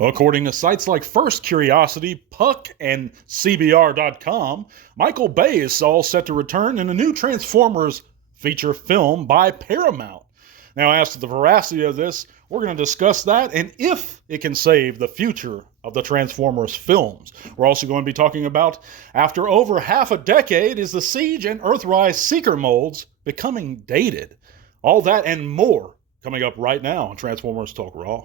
According to sites like First Curiosity, Puck, and CBR.com, Michael Bay is all set to return in a new Transformers feature film by Paramount. Now, as to the veracity of this, we're going to discuss that and if it can save the future of the Transformers films. We're also going to be talking about, after over half a decade, is the Siege and Earthrise SEEKER molds becoming dated? All that and more coming up right now on Transformers Talk Raw.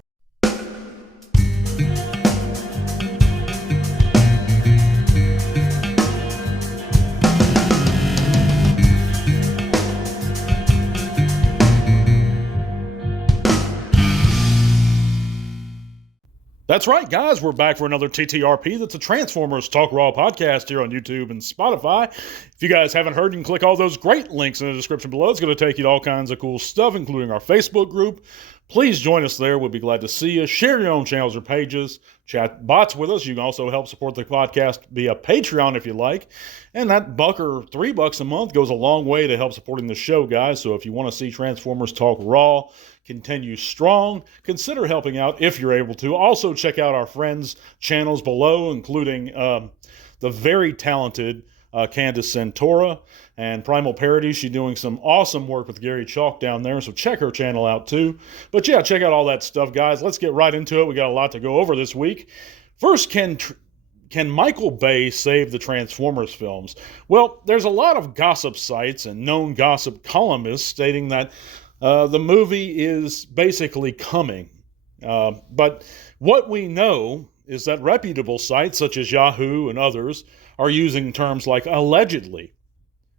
That's right, guys. We're back for another TTRP. That's a Transformers Talk Raw podcast here on YouTube and Spotify. If you guys haven't heard, you can click all those great links in the description below. It's going to take you to all kinds of cool stuff, including our Facebook group. Please join us there. We'll be glad to see you. Share your own channels or pages. Chat bots with us. You can also help support the podcast via Patreon if you like. And that $1 or $3 a month goes a long way to help supporting the show, guys. So if you want to see Transformers Talk Raw continue strong, consider helping out if you're able to. Also, check out our friends' channels below, including the very talented Candice Centora and Primal Parodies. She's doing some awesome work with Gary Chaulk down there, so check her channel out too. But yeah, check out all that stuff, guys. Let's get right into it. We got a lot to go over this week. First, can Michael Bay save the Transformers films? Well, there's a lot of gossip sites and known gossip columnists stating that the movie is basically coming. But what we know is that reputable sites such as Yahoo and others are using terms like allegedly.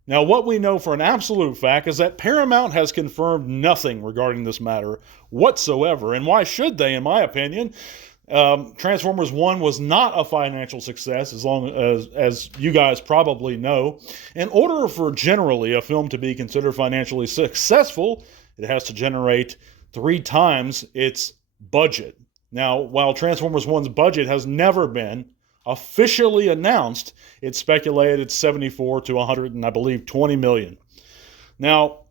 Now, what we know for an absolute fact is that Paramount has confirmed nothing regarding this matter whatsoever. And why should they, in my opinion? Transformers 1 was not a financial success, as you guys probably know. In order for generally a film to be considered financially successful, it has to generate 3 times its budget. Now, while Transformers 1's budget has never been officially announced, it's speculated it's 74 to 100 and I believe 20 million. Now,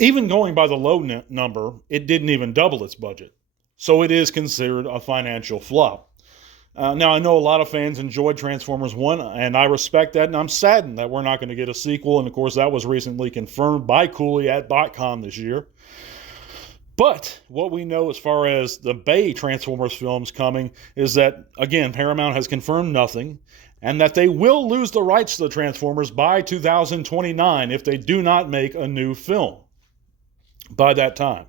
even going by the low number, it didn't even double its budget. So it is considered a financial flop. Now, I know a lot of fans enjoyed Transformers 1, and I respect that, and I'm saddened that we're not going to get a sequel, and of course that was recently confirmed by Cooley at BotCon this year. But what we know as far as the Bay Transformers films coming is that, again, Paramount has confirmed nothing, and that they will lose the rights to the Transformers by 2029 if they do not make a new film by that time.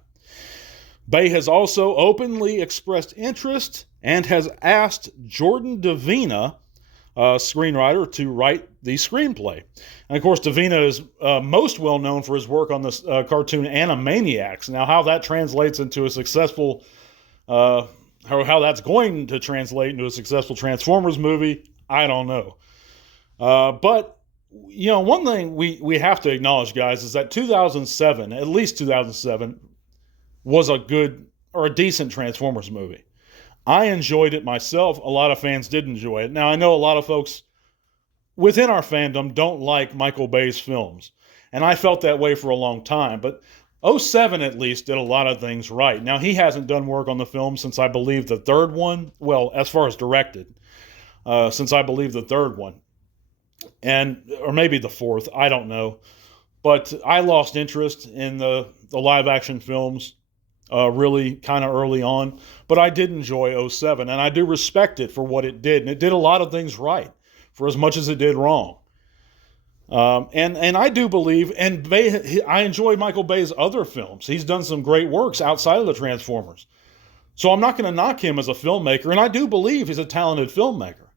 Bay has also openly expressed interest and has asked Jordan Davina, a screenwriter, to write the screenplay. And of course, Davina is most well known for his work on this cartoon Animaniacs. Now, how that translates into a successful, how that's going to translate into a successful Transformers movie, I don't know. But, you know, one thing we have to acknowledge, guys, is that 2007, at least 2007, was a good or a decent Transformers movie. I enjoyed it myself. A lot of fans did enjoy it. Now, I know a lot of folks within our fandom don't like Michael Bay's films, and I felt that way for a long time, but 07 at least did a lot of things right. Now, he hasn't done work on the film since I believe the third one, well, as far as directed, since I believe the third one, or maybe the fourth, I don't know, but I lost interest in the live-action films really kind of early on, but I did enjoy 07, and I do respect it for what it did, and it did a lot of things right for as much as it did wrong. And I do believe, and I enjoy Michael Bay's other films. He's done some great works outside of the Transformers, so I'm not going to knock him as a filmmaker, and I do believe he's a talented filmmaker.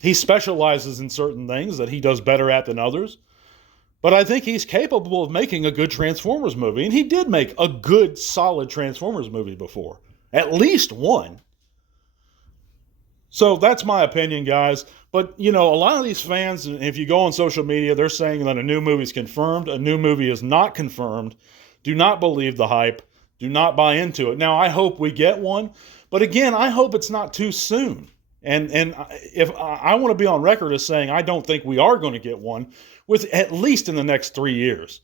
He specializes in certain things that he does better at than others. But I think he's capable of making a good Transformers movie. And he did make a good, solid Transformers movie before. At least one. So that's my opinion, guys. But, you know, a lot of these fans, if you go on social media, they're saying that a new movie is confirmed. A new movie is not confirmed. Do not believe the hype. Do not buy into it. Now, I hope we get one. But again, I hope it's not too soon. And if I want to be on record as saying I don't think we are going to get one with at least in the next 3 years.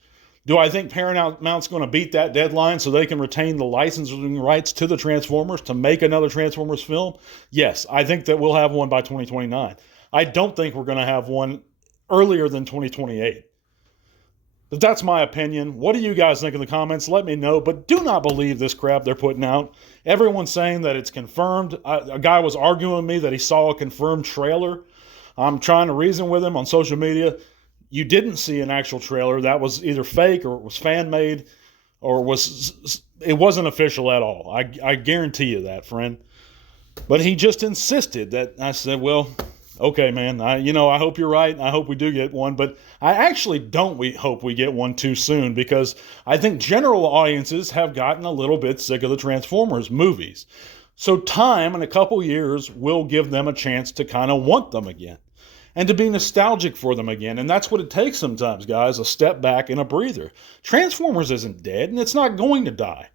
Do I think Paramount's going to beat that deadline so they can retain the licensing rights to the Transformers to make another Transformers film? Yes, I think that we'll have one by 2029. I don't think we're going to have one earlier than 2028. But that's my opinion. What do you guys think in the comments? Let me know. But do not believe this crap they're putting out. Everyone's saying that it's confirmed. A guy was arguing with me that he saw a confirmed trailer. I'm trying to reason with him on social media. You didn't see an actual trailer. That was either fake or it was fan-made or it wasn't official at all. I guarantee you that, friend. But he just insisted that. I said, well, okay, man, I hope you're right. I hope we do get one, but I actually don't hope we get one too soon because I think general audiences have gotten a little bit sick of the Transformers movies. So time in a couple years will give them a chance to kind of want them again and to be nostalgic for them again. And that's what it takes sometimes, guys, a step back and a breather. Transformers isn't dead, and it's not going to die.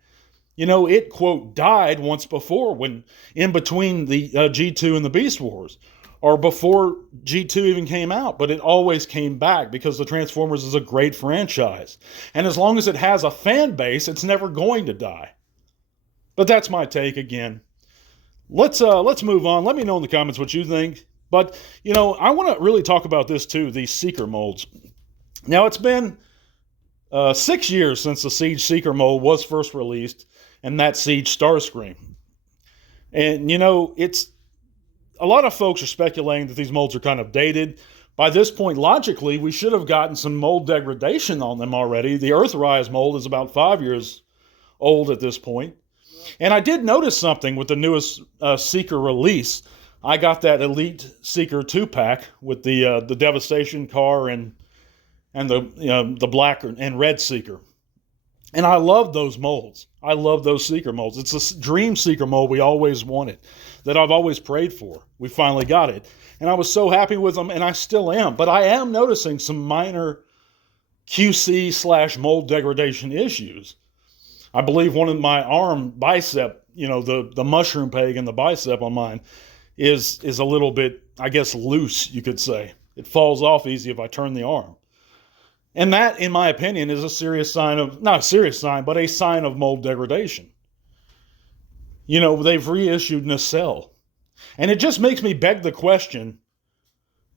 It, quote, died once before when in between the G2 and the Beast Wars, or before G2 even came out, but it always came back because the Transformers is a great franchise. And as long as it has a fan base, it's never going to die. But that's my take again. Let's move on. Let me know in the comments what you think. But, I want to really talk about this too, these SEEKER molds. Now, it's been 6 years since the Siege SEEKER mold was first released, and that Siege Starscream. And, it's a lot of folks are speculating that these molds are kind of dated. By this point, logically, we should have gotten some mold degradation on them already. The Earthrise mold is about 5 years old at this point. And I did notice something with the newest SEEKER release. I got that Elite SEEKER 2-pack with the Devastation car and the black and red SEEKER. And I love those molds. I love those SEEKER molds. It's a dream SEEKER mold we always wanted, that I've always prayed for. We finally got it. And I was so happy with them, and I still am. But I am noticing some minor QC/mold degradation issues. I believe one of my arm bicep, the mushroom peg in the bicep on mine is a little bit, I guess, loose, you could say. It falls off easy if I turn the arm. And that, in my opinion, is a serious sign of, not a serious sign, but a sign of mold degradation. They've reissued Nacelle. And it just makes me beg the question,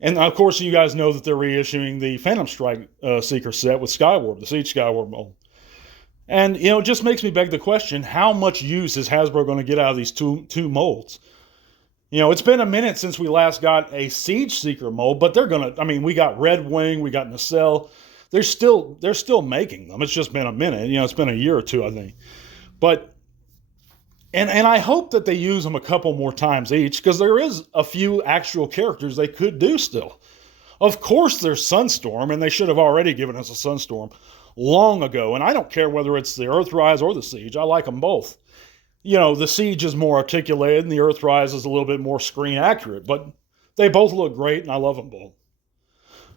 and of course you guys know that they're reissuing the Phantom Strike SEEKER set with Skywarp, the Siege Skywarp mold. And, it just makes me beg the question, how much use is Hasbro going to get out of these two molds? It's been a minute since we last got a Siege SEEKER mold, but we got Red Wing, we got Nacelle. They're still making them. It's just been a minute. It's been a year or two, I think. But, and I hope that they use them a couple more times each, because there is a few actual characters they could do still. Of course there's Sunstorm, and they should have already given us a Sunstorm long ago. And I don't care whether it's the Earthrise or the Siege. I like them both. The Siege is more articulated, and the Earthrise is a little bit more screen accurate. But they both look great, and I love them both.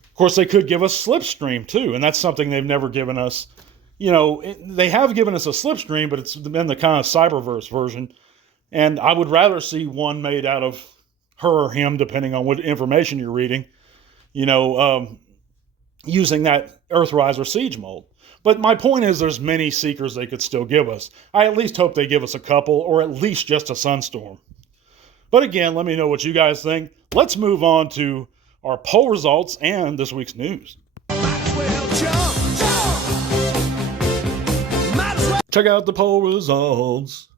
Of course, they could give us Slipstream, too, and that's something they've never given us. They have given us a Slipstream, but it's been the kind of Cyberverse version, and I would rather see one made out of her or him, depending on what information you're reading, using that Earthrise or Siege mold. But my point is there's many SEEKERs they could still give us. I at least hope they give us a couple, or at least just a Sunstorm. But again, let me know what you guys think. Let's move on to our poll results and this week's news. Check out the poll results.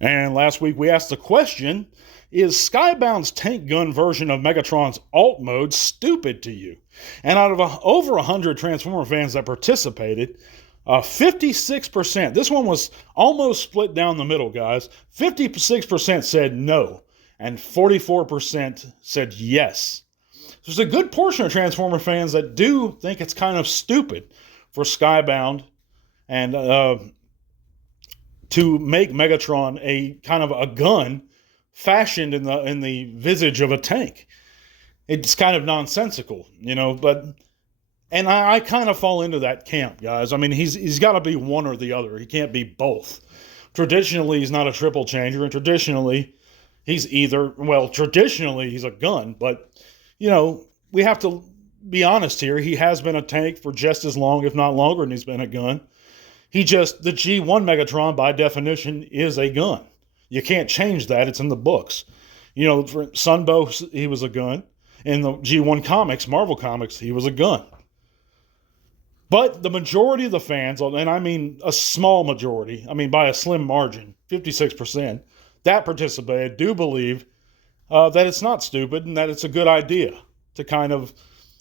And last week we asked the question, is Skybound's tank gun version of Megatron's alt mode stupid to you? And out of over 100 Transformer fans that participated, 56%, this one was almost split down the middle, guys. 56% said no, and 44% said yes. There's a good portion of Transformer fans that do think it's kind of stupid for Skybound and to make Megatron a kind of a gun fashioned in the visage of a tank. It's kind of nonsensical, but and I kind of fall into that camp, guys. I mean, he's got to be one or the other. He can't be both. Traditionally, he's not a triple changer, and traditionally he's a gun, but we have to be honest here. He has been a tank for just as long, if not longer, than he's been a gun. The G1 Megatron, by definition, is a gun. You can't change that. It's in the books. For Sunbow, he was a gun. In the G1 comics, Marvel Comics, he was a gun. But the majority of the fans, and I mean a small majority, by a slim margin, 56%, that participated do believe that it's not stupid and that it's a good idea to kind of,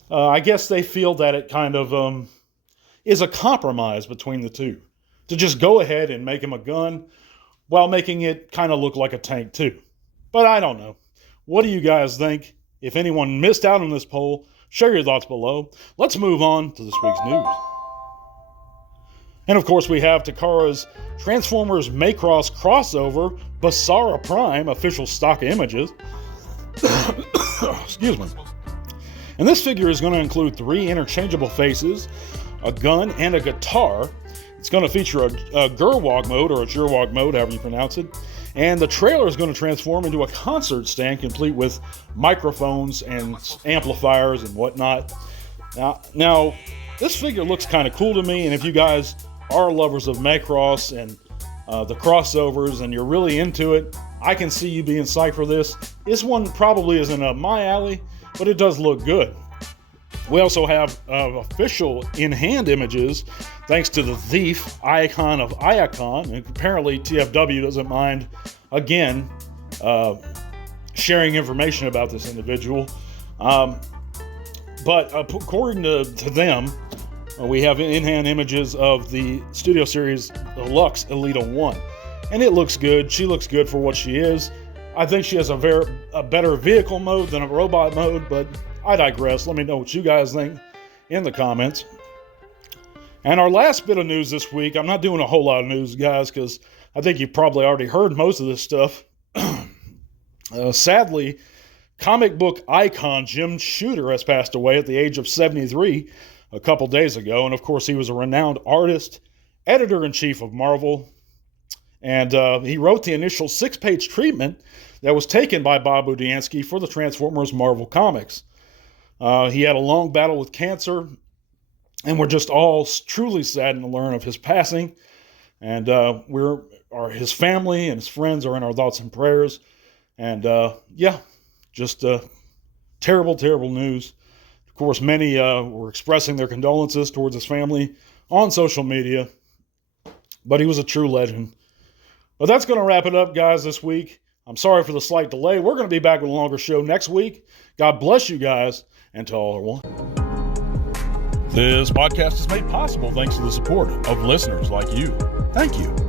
I guess they feel that it kind of is a compromise between the two. To just go ahead and make him a gun while making it kind of look like a tank too. But I don't know. What do you guys think? If anyone missed out on this poll, share your thoughts below. Let's move on to this week's news. And of course, we have Takara's Transformers Macross crossover Basara Prime official stock images. Excuse me. And this figure is going to include 3 interchangeable faces, a gun, and a guitar. It's going to feature a Gerwog mode, or a Gerwog mode, however you pronounce it. And the trailer is going to transform into a concert stand complete with microphones and amplifiers and whatnot. Now this figure looks kind of cool to me, and if you guys are lovers of Macross and the crossovers and you're really into it, I can see you being psyched for this. This one probably isn't up my alley, but it does look good. We also have official in-hand images, thanks to the Thief, icon of Iacon, and apparently TFW doesn't mind, again, sharing information about this individual. But according to them, we have in-hand images of the Studio Series Deluxe Elita 1. And it looks good. She looks good for what she is. I think she has a better vehicle mode than a robot mode, but I digress. Let me know what you guys think in the comments. And our last bit of news this week, I'm not doing a whole lot of news, guys, because I think you've probably already heard most of this stuff. Sadly, comic book icon Jim Shooter has passed away at the age of 73 a couple days ago. And of course, he was a renowned artist, editor-in-chief of Marvel. And he wrote the initial 6-page treatment that was taken by Bob Budiansky for the Transformers Marvel Comics. He had a long battle with cancer, and we're just all truly saddened to learn of his passing. And his family and his friends are in our thoughts and prayers. And just terrible, terrible news. Of course, many were expressing their condolences towards his family on social media, but he was a true legend. But that's going to wrap it up, guys, this week. I'm sorry for the slight delay. We're going to be back with a longer show next week. God bless you guys, and to all are one. This podcast is made possible thanks to the support of listeners like you. Thank you.